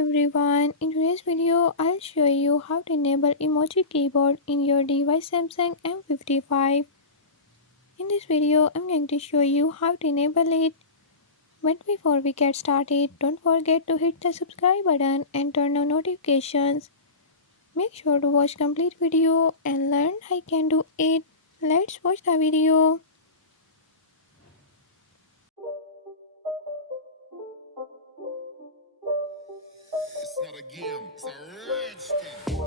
everyone, in today's video I'll show you how to enable emoji keyboard in your device Samsung M55. In this video I'm going to show you how to enable it. But before we get started, don't forget to hit the subscribe button and turn on notifications. Make sure to watch complete video and learn how I can do it. Let's watch the video. It's not a game, it's a rich thing.